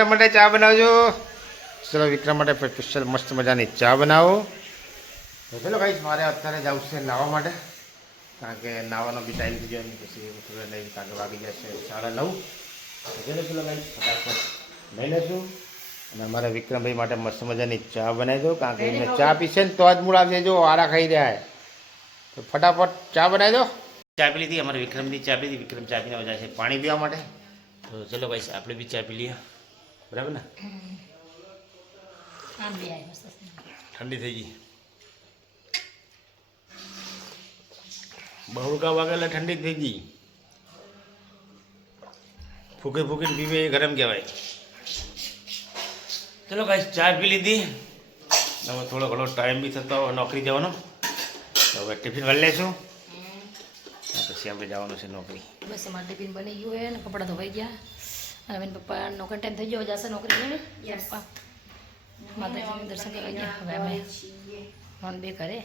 વિક્રમ માટે ચા બનાવજો. ચલો વિક્રમ માટે સ્પેશિયલ મસ્ત મજાની ચા બનાવો. તો ચલો ગાઈસ મારે અત્યારે જવું છે નાહવા માટે, કારણ કે નાહવાનો બી ટાઈમ થઈ ગયો. પછી થોડા નહીં કાગે વાગી જશે 9:30. ચલો ગાઈસ ફટાફટ લઈ લઈશું અને અમારા વિક્રમભાઈ માટે મસ્ત મજાની ચા બનાવી દો, કારણ કે એમને ચા પીશે ને તો જ મૂળ આવશે. જો આરા ખાઈ રહ્યા તો ફટાફટ ચા બનાવી દો. ચા પી લીધી, અમારે વિક્રમની ચા પી લીધી. વિક્રમ ચા પીને જાય છે પાણી પીવા માટે. તો ચલો ભાઈ આપણે બી ચા પી લઈએ, બરાબર ને? ઠંડી થઈ ગઈ, બહુકા વાગે એટલે ઠંડી થઈ ગઈ. ફૂકે ફૂકીને પીવે એ ગરમ કહેવાય. ચલો ભાઈ ચા પી લીધી. હવે થોડો ઘણો ટાઈમ બી થતો નોકરી જવાનો. તો હવે ટિફિન ભરી લઈશું, પછી આપણે જવાનું છે નોકરી. બસ અમારે ટિફિન બની ગયું હોય ને કપડાં ધોવાઈ ગયા. અને બેન પપ્પા નોકરી ટાઈમ થઈ ગયો, જશે નોકરી. પપ્પા માતાજીનું દર્શન કરવા ગયા. હવે અમે ફોન બે કરે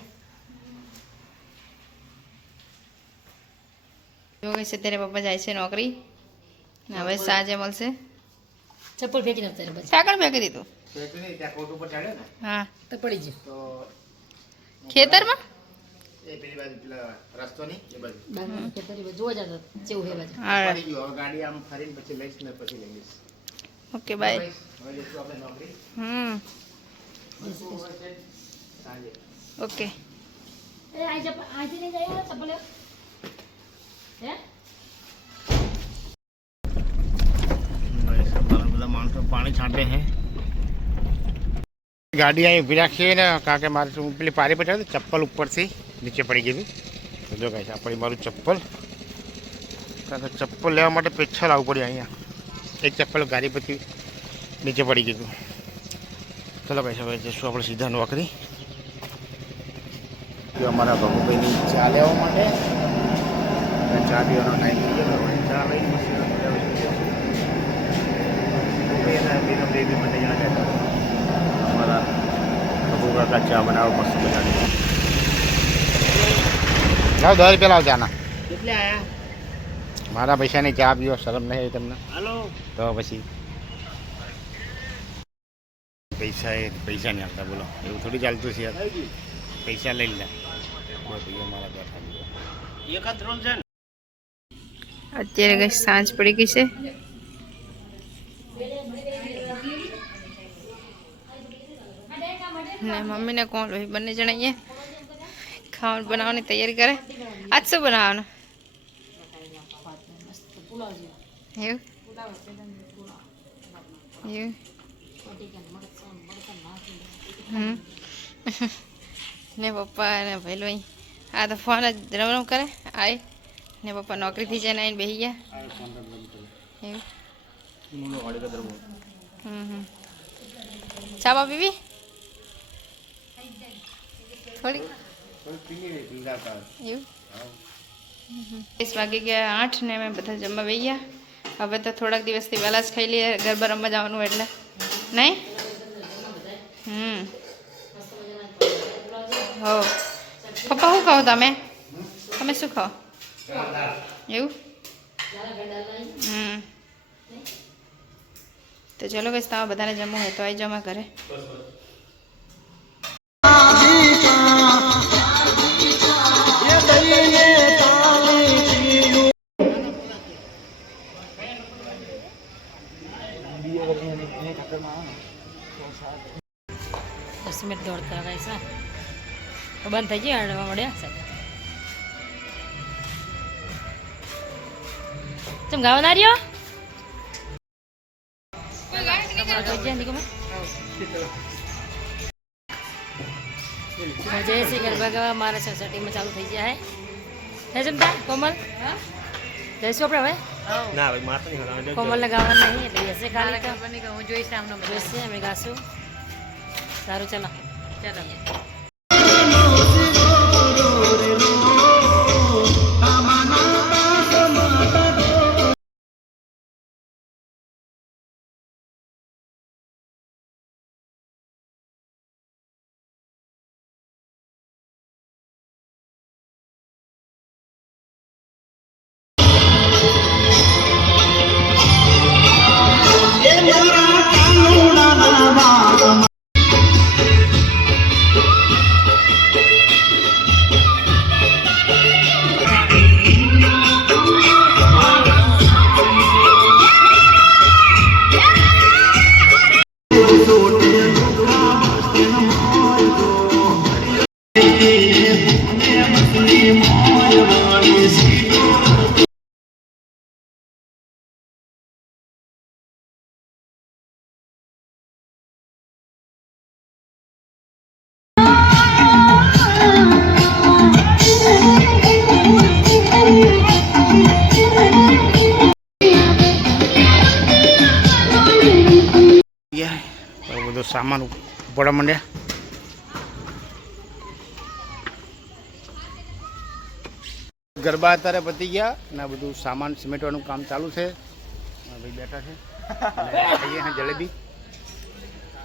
જો કઈ છે ત્યારે પપ્પા જાય છે નોકરી. હવે સાંજે મળશે. ચપ્પલ ફેંકી અત્યારે બસ સાકળ ફેંકી દીધું. હા તો પડી ગયું ખેતરમાં. પેલી બાજુ પેલા રસ્તો નહીં એ બાજુ જોવા જતો જેવું હે બાજુ. ગાડી આમ ફરીને પછી લઈશ ને પછી લઈ લઈશ. Okay bye. હવે જઈશું આપણે નોકરી. ઓકે. બધા માણસો પાણી છાંટે છે. ગાડી અહીં ઊભી રાખીએ ને, કારણ કે મારે પેલી પારી પર ચપ્પલ ઉપરથી નીચે પડી ગયું. તો જો કાંઈ આપણી મારું ચપ્પલ, કારણ કે ચપ્પલ લેવા માટે પેચ્છા લાવવું પડ્યું. અહીંયા એક ચપ્પલ ગાડી પરથી નીચે પડી ગયું. ચલો ભાઈ હવે જઈશું આપણે સીધા નોકરી. અમારા ભગુભાઈની ચા લેવા માટે ચા પીવાનો ટાઈમ થઈ ગયો. ચા લઈને અમારા ભગુ કાકા ચા બનાવો મસ્ત મજાની. લાવ 10 રૂપિયા લાવ ચાના. કેટલે આયા? મારા પૈસાની ચા પીવો, શરમ નહીં તમને? હાલો તો પછી પૈસા નહીં આપતા, બોલો એવું થોડી ચાલતું છે યાર. પૈસા લઈ લે મારા બેઠા. અત્યારે કઈ સાંજ પડી ગઈ છે. ને મમ્મીને કોણ હોય, બંને જણા અહીંયા ખાવાનું બનાવવાની તૈયારી કરે. આજ શું બનાવવાનું? એવું એવું ને પપ્પા ને ભાઈલો અહીં આ તો ફોન જ રમ કરે. આય ને પપ્પા નોકરીથી જઈને આવીને બેસી ગયા. એવું ચા બા પીવી થોડી એવું. 10 વાગી ગયા 8 ને અમે બધા જમવા બેસી ગયા. હવે તો થોડાક દિવસથી વહેલા જ ખાઈ લઈએ, ગરબા રમવા જવાનું એટલે નહીં. હો પપ્પા શું ખાઓ તમે? તમે શું ખાઓ? એવું તો ચલો કઈ તમારે બધાને જમવું હોય તો આવી જમા કરે. મિનિટ દોડતા ગઈ સા બંધ થઈ ગયા હડવા મળ્યા સાહેબ. તમે ગાવા ના રહ્યો? જય શ્રી ગરબા ગાવા મારા સોસાયટીમાં ચાલુ થઈ ગયા હે જમતા કોમલ જઈશું આપણે હવે. કોમલને ગાવા નહીં એટલે હશે ખાલી જોઈશે અમે ગાશું. સારું ચાલો ચાલો. સામાન ઉપાડવા માંડ્યા. ગરબા અત્યારે પતી ગયા અને આ બધું સામાન સિમેન્ટવાનું કામ ચાલુ છે. ભાઈ બેઠા છે અને ખાઈએ हैं જલેબી.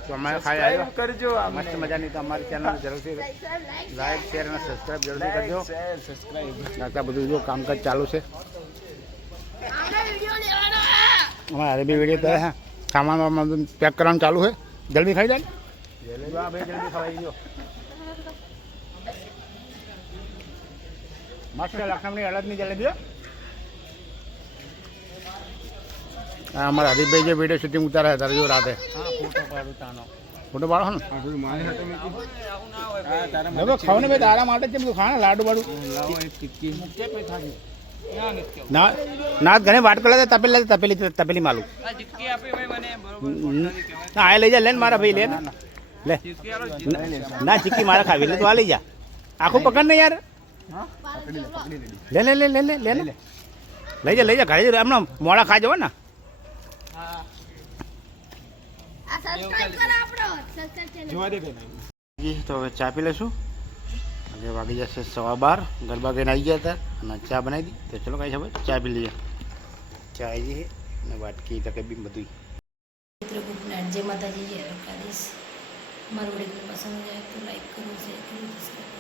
તો અમારે ખાઈ આવ્યો કરજો મસ્ત મજાની. તો અમારી ચેનલ જરૂરથી લાઈક શેર અને સબસ્ક્રાઈબ જરૂરથી કરજો. આ બધું જો કામકાજ ચાલુ છે. અમારે બી વિડીયો કરે છે. સામાન પેક કરવાનું ચાલુ છે. જલ્દી ખાઈ જાય. ભાઈ જલ્દી ખવાઈ ગયો. મસ્ત લખનઉની અડદની જલેબી. હા અમારા હરીફભાઈ જે વિડીયો શૂટિંગ ઉતારે તારે જો રાતે ફોટો પાડો ને ખાવ ને ભાઈ તારા માટે કેમ તું ખા ને લાડુ બાડુ ના ના ઘણી વાટ પેલા તપેલી માલું હા આ લઈ જા લે ને મારા ભાઈ લે ને લે ના ચીક્કી મારે ખાવી લે તું આ લઈ જા. આખું પકડ ને યાર. લે લે લે લે લે લે લઈ જા ઘરે એમના મોડા ખાઈ જવો ને. તો હવે ચા પી લઈશું. હવે વાગી જશે 12:15. ગરબા ગઈને આવી ગયા હતા અને ચા બનાવી દી. તો ચલો કાંઈ ખબર ચા પી લઈએ. ચા આવી જઈએ અને વાટકી તકેબી બધું. મિત્રો ગુડ નાઇટ. જય માતાજી. જય દ્વારકાધીશ. મારું વિડીયો પસંદ આવે તો લાઈક કરો, શેર કરો, સબસ્ક્રાઈબ કરો.